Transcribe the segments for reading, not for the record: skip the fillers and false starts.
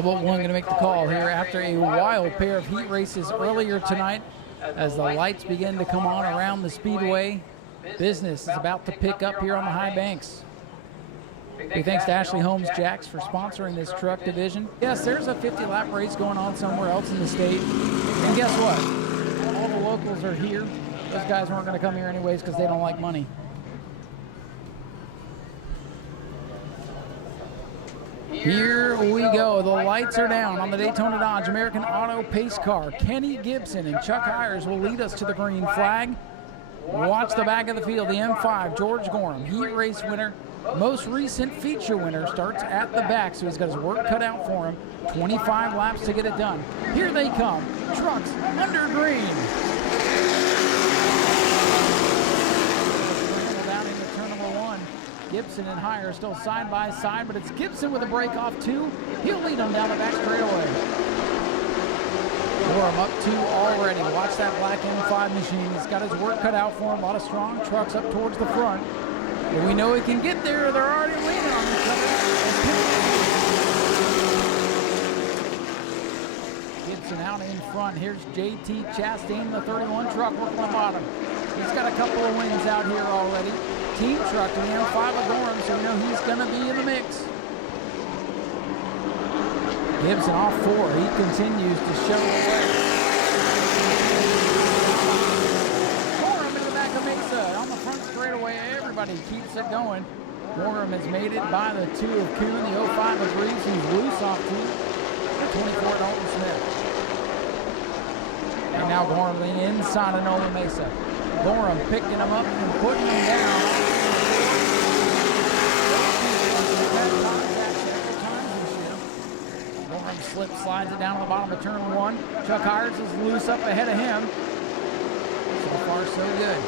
All but one going to make the call here after a wild pair of heat races earlier tonight. As the lights begin to come on around the Speedway, business is about to pick up here on the high banks. Big thanks to Ashley Holmes Jacks for sponsoring this truck division. Yes, there's a 50-lap race going on somewhere else in the state. And guess what? All the locals are here. Those guys weren't going to come here anyways because they don't like money. Here we go. The lights are down on the Daytona Dodge American Auto Pace Car. Kenny Gibson and Chuck Hires will lead us to the green flag. Watch the back of the field. The M5, George Gorham, heat race winner. Most recent feature winner starts at the back, so he's got his work cut out for him. 25 laps to get it done. Here they come. Trucks under green. Down into turn number one. Gibson and Hire still side by side, but it's Gibson with a break off two. He'll lead them down the back straightaway. Gorham up two already. Watch that black M5 machine. He's got his work cut out for him. A lot of strong trucks up towards the front. But we know he can get there. They're already waiting on each other. Gibson out in front. Here's JT Chastain, the 31 truck, working on the bottom. He's got a couple of wins out here already. Team truck to the M5 of Gorham, so we know he's going to be in the mix. Gibson off four. He continues to show away. Gorham in the back of Mesa on the front straightaway. Everybody keeps it going. Gorham has made it by the two of Kuhn, the 05 of Reeves, who's loose off two. The 24 Dalton Smith. And now Gorham the inside of Nolan Mesa. Gorham picking him up and putting him down. Gorham slips, slides it down on the bottom of turn one. Chuck Hires is loose up ahead of him. So far, so good.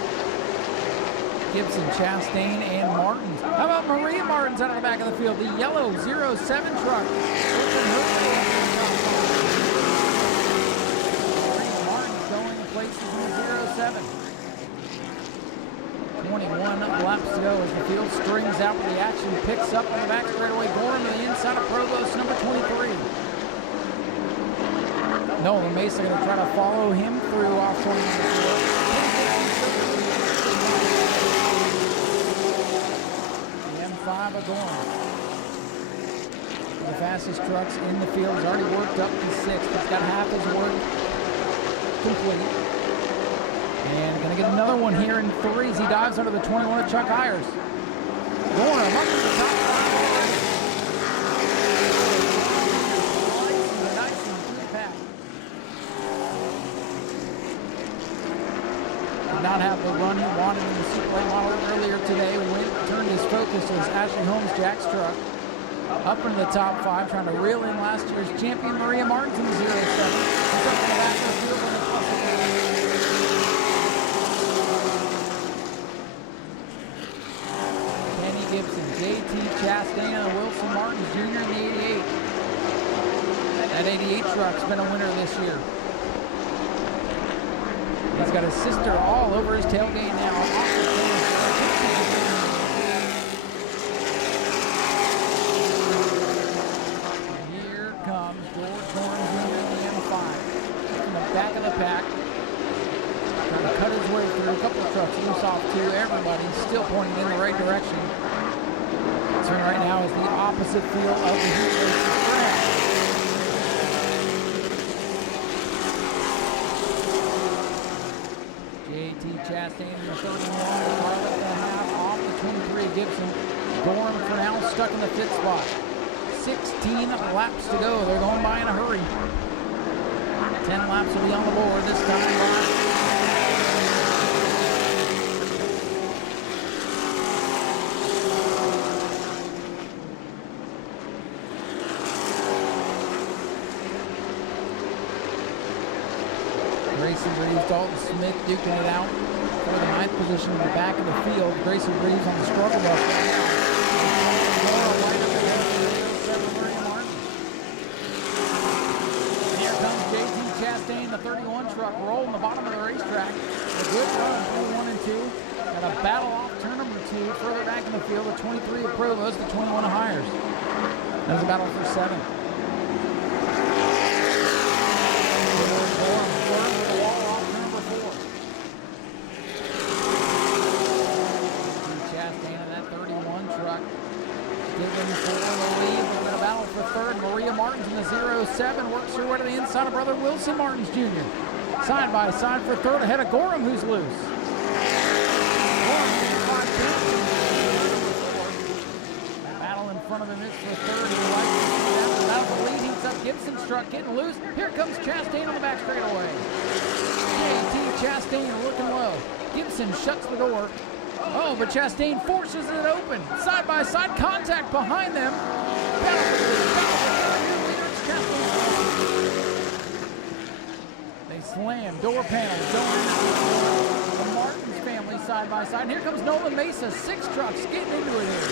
Gibson, Chastain, and Martins. How about Maria Martins out of the back of the field? The yellow 07 truck. Martins going in places in the 07. 21 laps to go as the field strings out, but the action picks up on the back straightaway. Gorham to the inside of Provost, number 23. Nolan Mesa going to try to follow him through off 20 minutes. The M5 of Gorham. The fastest trucks in the field. He's already worked up to sixth. He's got half his work complete. And going to get another one here in three as he dives under the 21 of Chuck Hires. Gorham up to the top five already. Nice and good pass. Did not have the run he wanted in the Speedway model earlier today. Turned his focus to his Ashley Holmes Jacks truck. Up into the top five, trying to reel in last year's champion Maria Martins in the 07. He's up in the back of the field on the plus. Gibson, JT Chastain, and Wilson Martins Jr. in the 88. That 88 truck's been a winner this year. He's got his sister all over his tailgate now. And here comes George Gorham Jr. in the M5. In the back of the pack. Trying to cut his way through a couple of trucks. Loose off two. Everybody's still pointing in the right direction. Turn right now is the opposite field of the heat race track. JT Chastain in the 31, Carlet and a half off the 23 Gibson. Gorham for now stuck in the fifth spot. 16 laps to go. They're going by in a hurry. 10 laps will be on the board this time by Grayson Reeves, Dalton Smith duking it out for the ninth position in the back of the field. Grayson Reeves on the struggle bus right now. Here comes JT Chastain, the 31 truck, rolling the bottom of the racetrack. A good run through 1 and 2. And a battle off turn number 2. Further back in the field, the 23 of Provost, the 21 of Hires. There's a battle for 7. Martins in the 07 works her way to the inside of brother Wilson Martins Jr. Side by side for third ahead of Gorham, who's loose. Gorham getting 5 tenths. Battle in front of him is for third. Out of the lead, heats up Gibson struck, getting loose. Here comes Chastain on the back straightaway. JT Chastain looking low. Gibson shuts the door. Oh, but Chastain forces it open. Side by side contact behind them. They slam door panels going the Martins family side by side. And here comes Nolan Mesa, 6 trucks getting into it here.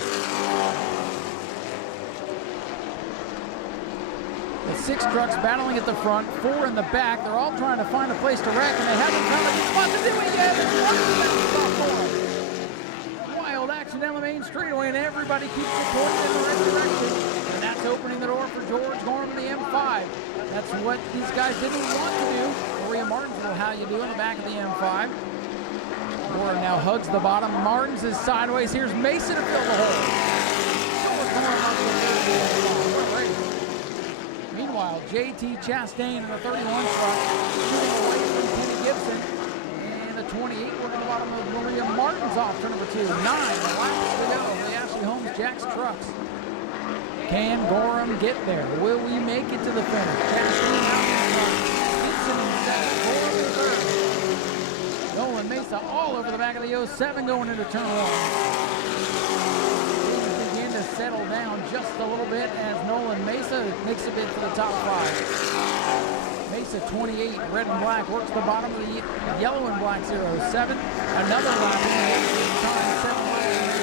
The 6 trucks battling at the front, 4 in the back. They're all trying to find a place to wreck, and they haven't found a good spot to do it yet. Wild action down the main straightaway, and everybody keeps it pointed in the right direction. And that's opening the door for George Gorham in the M5. That's what these guys didn't want to do. Maria Martins will how you do in the back of the M5. Gorham now hugs the bottom. Martins is sideways. Here's Mason to fill the hole. Meanwhile, JT Chastain in the 31 truck shooting away from Kenny Gibson. And the 28 working the bottom of Maria Martins off turn number 2. 9 laps to go for the Ashley Holmes Jack's trucks. Can Gorham get there? Will we make it to the finish? Chastain out in front. Gibson in second. Gorham in third. Nolan Mesa all over the back of the 07 going into turn 1. Settle down just a little bit as Nolan Mesa makes a bid for the top 5. Mesa 28, red and black, works the bottom of the yellow and black 07. Another lap in the time, 7 laps.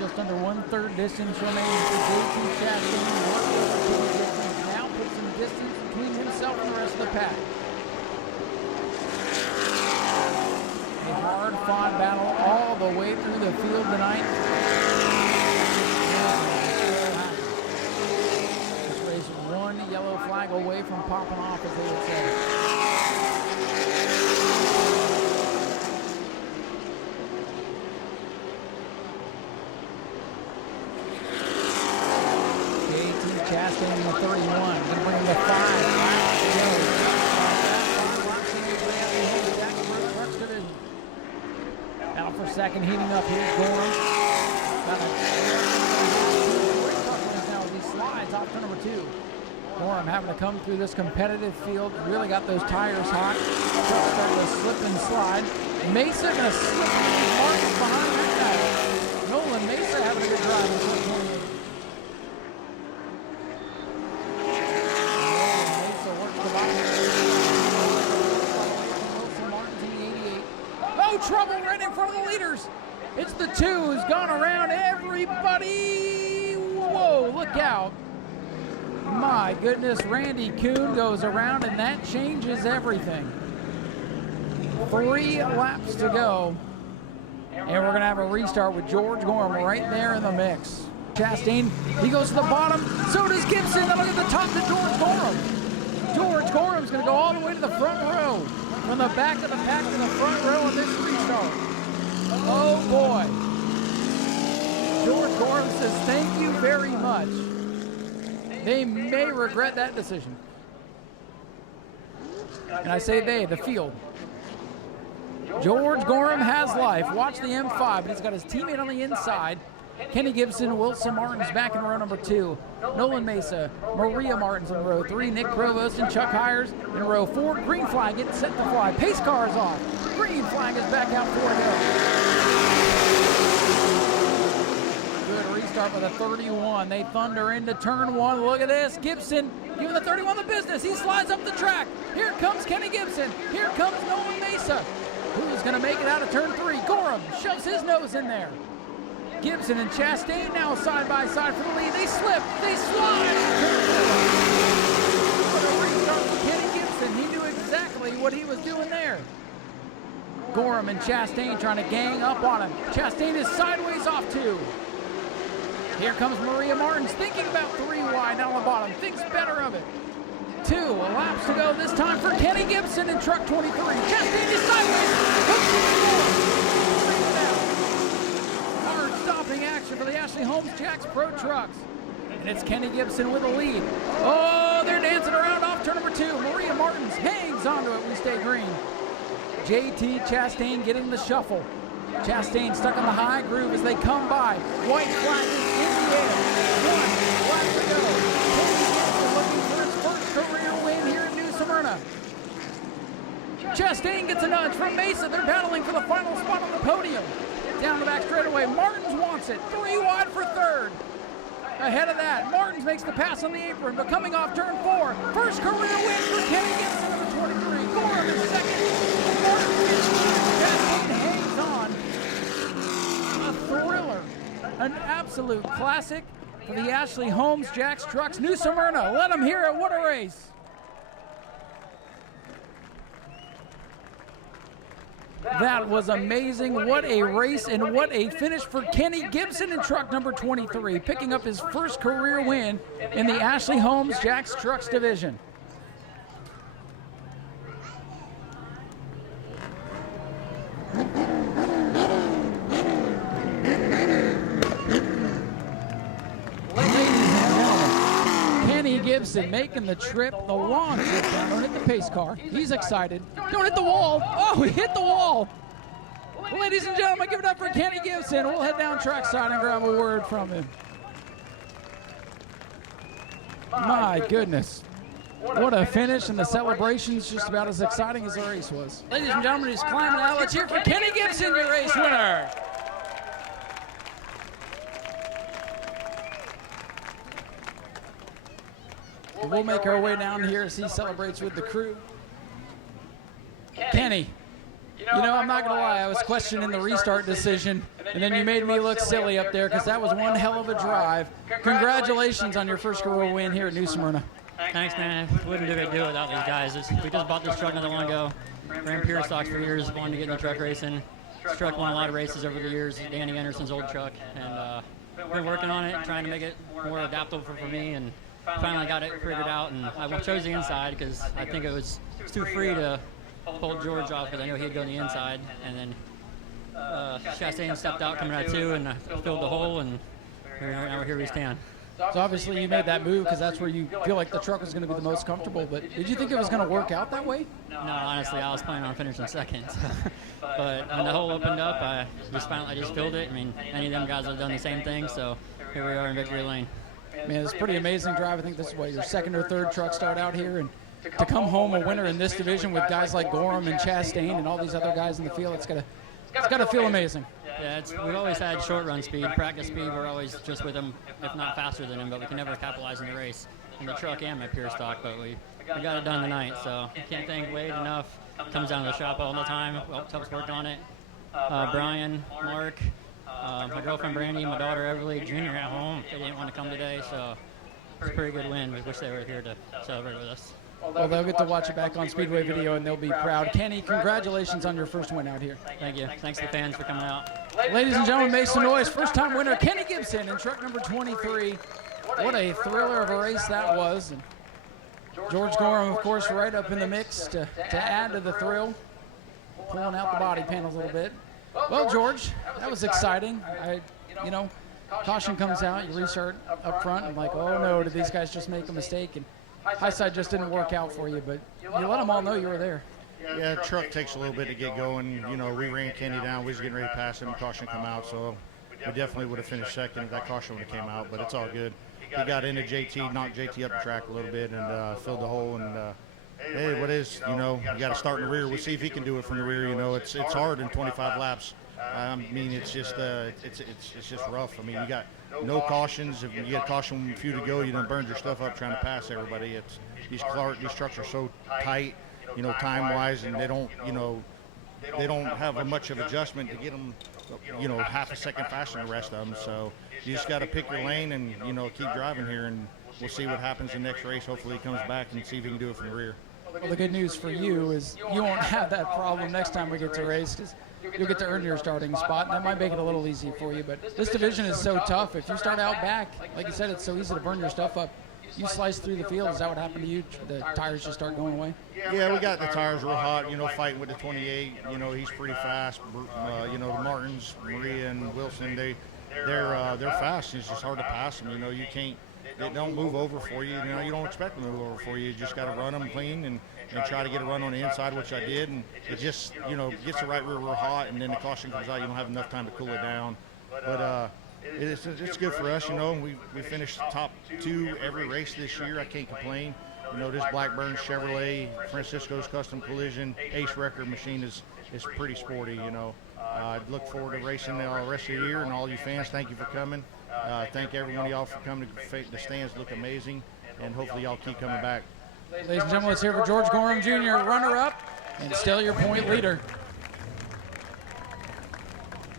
Just under 1/3 distance remaining for JT Chastain. Now put some distance between himself and the rest of the pack. A hard-fought battle all the way through the field tonight. This race one yellow flag away from popping off, as they would say. JT Chastain in the 31, going to bring him to 5 laps to go. Out for second, heating up. Here's Gorham. Now as he slides off to number 2. Gorham having to come through this competitive field. Really got those tires hot. Starting to slip and slide. Mesa going to slip Martins behind that guy. Nolan Mesa having a good drive in 28. Mesa works the bottom. Wilson Martins in the 88. Oh, trouble right in front of the leaders. It's the 2 who's gone around everybody. Whoa, look out. My goodness, Randy Kuhn goes around, and that changes everything. 3 laps to go. And we're going to have a restart with George Gorham right there in the mix. Chastain, he goes to the bottom. So does Gibson. Now look at the top to George Gorham. George Gorham's going to go all the way to the front row. From the back of the pack to the front row of this restart. Oh boy. George Gorham says thank you very much. They may regret that decision. And I say they, the field. George Gorham has life. Watch the M5, but he's got his teammate on the inside. Kenny Gibson, Wilson Martins back in row number 2. Nolan Mesa, Maria Martins in row 3. Nick Provost and Chuck Hires in row 4. Green flag getting set to fly. Pace car is off. Green flag is back out 4 to go. Good restart with a 31. They thunder into turn 1. Look at this. Gibson giving the 31 the business. He slides up the track. Here comes Kenny Gibson. Here comes Nolan Mesa. Who's going to make it out of turn 3? Gorham shoves his nose in there. Gibson and Chastain now side by side for the lead. They slip, they slide. What a restart for Kenny Gibson. He knew exactly what he was doing there. Gorham and Chastain trying to gang up on him. Chastain is sideways off 2. Here comes Maria Martins thinking about 3 wide down the bottom. Thinks better of it. 2 laps to go this time for Kenny Gibson in truck 23. Chastain is sideways. driving action for the Ashley Holmes Jacks Pro Trucks. And it's Kenny Gibson with a lead. Oh, they're dancing around off turn number 2. Maria Martins hangs onto it. We stay green. JT Chastain getting the shuffle. Chastain stuck on the high groove as they come by. White flag is in the air. 1 lap to go. Kenny Gibson looking for his first career win here in New Smyrna. Chastain gets a nudge from Mesa. They're battling for the final spot on the podium. Down the back straightaway. Martins wants it. 3 wide for third. Ahead of that, Martins makes the pass on the apron, but coming off turn 4. First career win for Kenny Gibson, number 23. Gorham is second. Martins is third. Chastain hangs on. A thriller. An absolute classic for the Ashley Holmes Jacks Trucks. New Smyrna. Let them hear it. What a race. That was amazing. What a race and what a finish for Kenny Gibson in truck number 23, picking up his first career win in the Ashley Holmes Jacks Trucks division. Kenny Gibson making the trip, the long trip down. Don't hit the pace car. He's excited. Don't hit the wall. Oh, he hit the wall. Ladies and gentlemen, give it up for Kenny Gibson. We'll head down trackside and grab a word from him. My goodness. What a finish, and the celebration's just about as exciting as the race was. Ladies and gentlemen, he's climbing out. Let's hear for Kenny Gibson, your race winner. We'll make our way down here as he celebrates with the crew. Kenny, you know, I'm not going to lie, I was questioning the restart decision, and then you made me look silly up there because that was one hell of a drive. Congratulations on your first career win here at New Smyrna. Thanks, man. Wouldn't do it without these guys. We just bought this truck not that long ago. Ran pure stocks for years, wanted to get in the truck racing. This truck won a lot of races over the years, Danny Anderson's old truck, and been working on it, trying to make it more adaptable for me, and finally got it figured out. And I chose the inside because I think it was too free to pull George off because I know he'd go on the inside. And then Chastain stepped out coming out 2 and filled the hole, and now we're here we stand. So obviously you made that move because that's where you feel like the truck was going to be the most comfortable, but did you think it was going to work out that way? No, honestly, I was planning on finishing second. But when the hole opened up, I just filled it. I mean, any of them guys have done the same thing, so here we are in victory lane. Man, it's a pretty amazing drive. I think this is what, your second or third truck start out here, and to come home a winner in this division with guys like Gorham and Chastain and all these other guys in the field, it's gotta feel amazing. Yeah, we've always had short run speed, practice speed. We're always just with them, if not faster than them, but we can never capitalize in the race. In the truck and my pure stock, but we got it done tonight. So can't thank Wade enough. Comes down to the shop all the time. Helps work on it. Brian, Mark, my girlfriend Brandy, my daughter Everly Jr. at home. They didn't want to come today, so it's a pretty good win. We wish they were here to celebrate with us. Well, they'll get to watch it back on Speedway video, and they'll be proud. Kenny, congratulations on your first win out here. Thank you. Thanks to the fans for coming out. Ladies and gentlemen, make some noise. First-time winner Kenny Gibson in truck number 23. What a thriller of a race that was. And George Gorham, of course, right up in the mix to add to the thrill, pulling out the body panels a little bit. Well, George, that was exciting. Caution comes out, you restart up front, and like, oh no, did these guys just make a mistake? And high side just didn't work out for you, but you let them all know you were there. Yeah, truck takes a little bit to get going. You know, we ran Kenny down. We was getting ready to pass him. Caution come out, so we definitely would have finished second if that caution would have came out, but it's all good. He got into JT, knocked JT up the track a little bit, and filled the hole. And hey, what is, you got to start in the rear. We'll see if he can do it from the rear. It's hard in 25 laps. I mean, it's just rough. I mean, you got no cautions. If you get a caution with a few to go, you don't burn your stuff up trying to pass everybody. These trucks are so tight, time-wise, and they don't have much of adjustment to get them, half a second faster than the rest of them. So you just got to pick your lane and, keep driving here, and we'll see what happens in the next race. Hopefully he comes back and see if he can do it from the rear. Well, the good news for you is you won't have that problem next time we get to race, because you'll get to earn your starting spot, and that might make it a little easy for you. But this division is so tough. If you start out back, like you said, it's so easy to burn your stuff up. You slice through the field. Is that what happened to you? The tires just start going away? Yeah, we got the tires real hot, fighting with the 28. He's pretty fast. The Martins, Maria, and Wilson, they they're fast. It's just hard to pass them. You know, you can't. They don't move over for you. You know, you don't expect them to move over for you. You just got to run them clean and try to get a run on the inside, which I did. And it just, you know, gets the right rear hot, and then the caution comes out. You don't have enough time to cool it down. But it's good for us. You know, we finished top 2 every race this year. I can't complain. You know, this Blackburn Chevrolet Francisco's Custom Collision Ace record machine is pretty sporty. You know, I look forward to racing the rest of the year. And all you fans, thank you for coming. Thank every one of y'all for coming. The stands look amazing, and hopefully y'all keep coming back. Ladies and gentlemen, let's hear for George Gorham Jr., runner-up and still your point leader.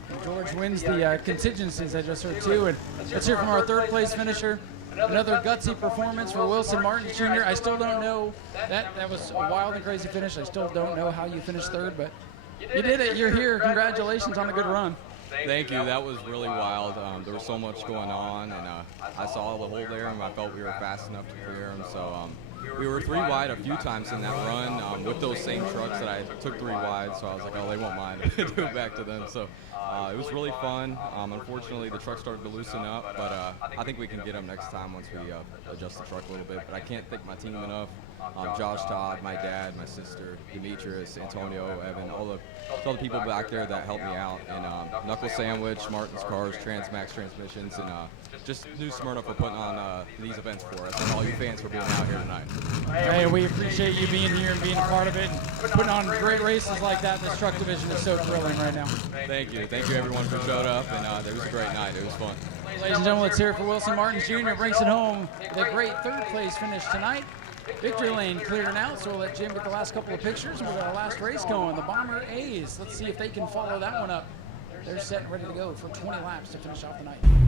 And George wins the contingencies, I just heard too. And let's hear from our 3rd place finisher. Another gutsy performance for Wilson Martins Jr. I still don't know, that was a wild and crazy finish. I still don't know how you finished 3rd, but you did it. You're here. Congratulations on the good run. Thank you. That was really wild. There was so much going on, and I saw the hole there, and I felt we were fast enough to clear them. So we were 3 wide a few times in that run with those same trucks that I took 3 wide. So I was like, oh, they won't mind. Do it back to them. So it was really fun. Unfortunately, the truck started to loosen up, but I think we can get them next time once we adjust the truck a little bit. But I can't thank my team enough. Josh, Todd, my dad, my sister, Demetrius, Antonio, Evan, all the people back there that helped me out. And Knuckle Sandwich, Martin's Cars, Transmax Transmissions, and just New Smyrna for putting on these events for us, and all you fans for being out here tonight. Hey, we appreciate you being here and being a part of it, and putting on great races like that. This truck division is so thrilling right now. Thank you. Thank you, everyone, for showing up, and it was a great night. It was fun. Ladies and gentlemen, let's hear it for Wilson Martins Jr. Brings it home with a great 3rd place finish tonight. Victory lane cleared out, so we'll let Jim get the last couple of pictures, and we've got our last race going, the Bomber A's. Let's see if they can follow that one up. They're set and ready to go for 20 laps to finish off the night.